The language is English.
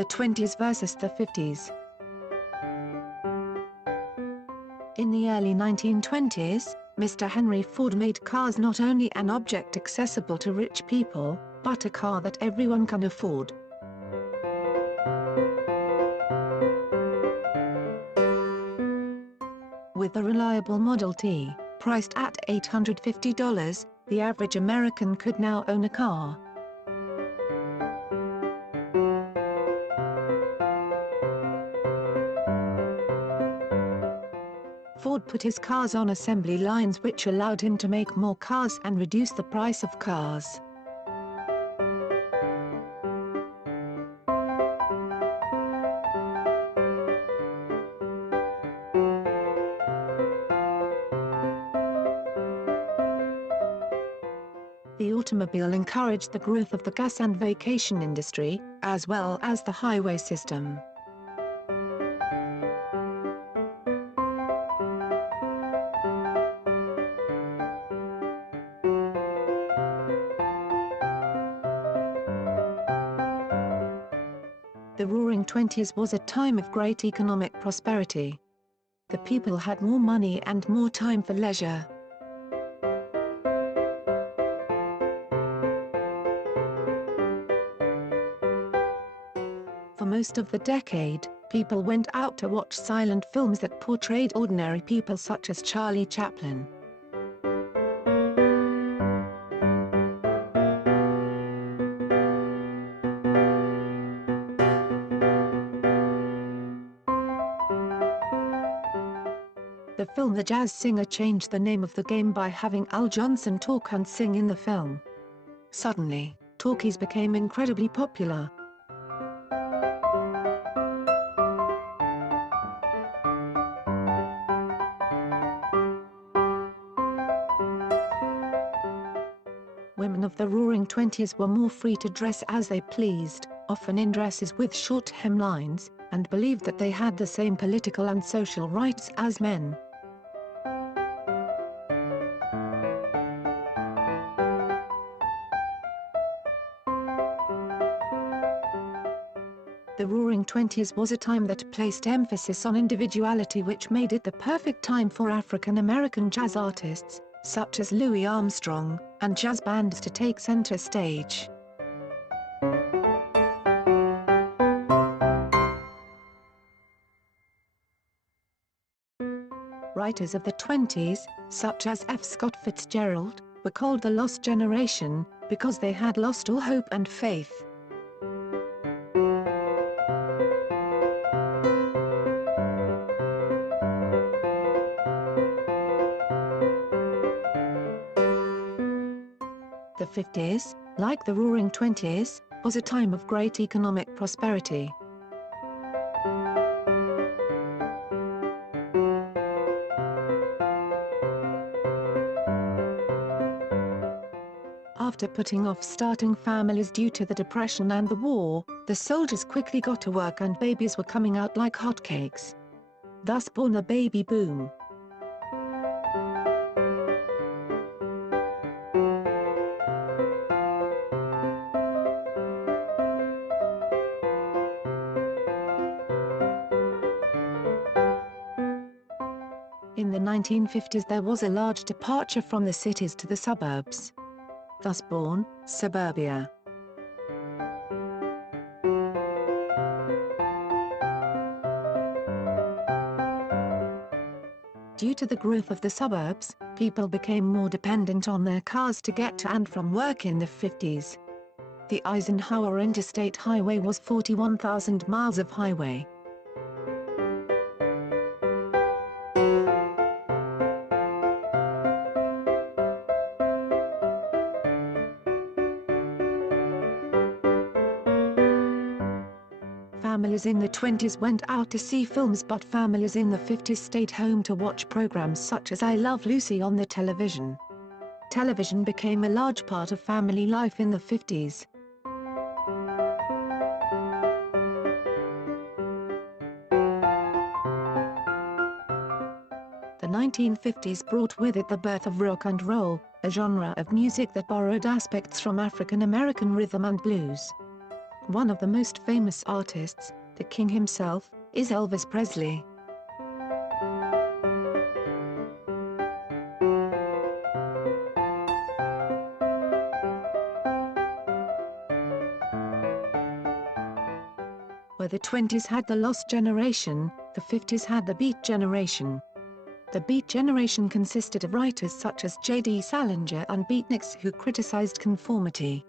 the 20s versus the 50s. In the early 1920s, Mr. Henry Ford made cars not only an object accessible to rich people, but a car that everyone can afford. With the reliable Model T, priced at $850, the average American could now own a car. Ford put his cars on assembly lines, which allowed him to make more cars and reduce the price of cars. The automobile encouraged the growth of the gas and vacation industry, as well as the highway system. The Roaring Twenties was a time of great economic prosperity. The people had more money and more time for leisure. For most of the decade, people went out to watch silent films that portrayed ordinary people such as Charlie Chaplin. The film The Jazz Singer changed the name of the game by having Al Johnson talk and sing in the film. Suddenly, talkies became incredibly popular. Women of the Roaring Twenties were more free to dress as they pleased, often in dresses with short hemlines, and believed that they had the same political and social rights as men. The Roaring Twenties was a time that placed emphasis on individuality, which made it the perfect time for African American jazz artists, such as Louis Armstrong, and jazz bands to take center stage. Writers of the 20s, such as F. Scott Fitzgerald, were called the Lost Generation, because they had lost all hope and faith. The 50s, like the Roaring Twenties, was a time of great economic prosperity. After putting off starting families due to the Depression and the war, the soldiers quickly got to work and babies were coming out like hotcakes. Thus born the baby boom. In the 1950s there was a large departure from the cities to the suburbs. Thus born, suburbia. Due to the growth of the suburbs, people became more dependent on their cars to get to and from work in the 50s. The Eisenhower Interstate Highway was 41,000 miles of highway. Families in the 20s went out to see films, but families in the 50s stayed home to watch programs such as I Love Lucy on the television. Television became a large part of family life in the 50s. The 1950s brought with it the birth of rock and roll, a genre of music that borrowed aspects from African American rhythm and blues. One of the most famous artists, the king himself, is Elvis Presley. Where the 20s had the Lost Generation, the 50s had the Beat Generation. The Beat Generation consisted of writers such as J.D. Salinger and beatniks who criticized conformity,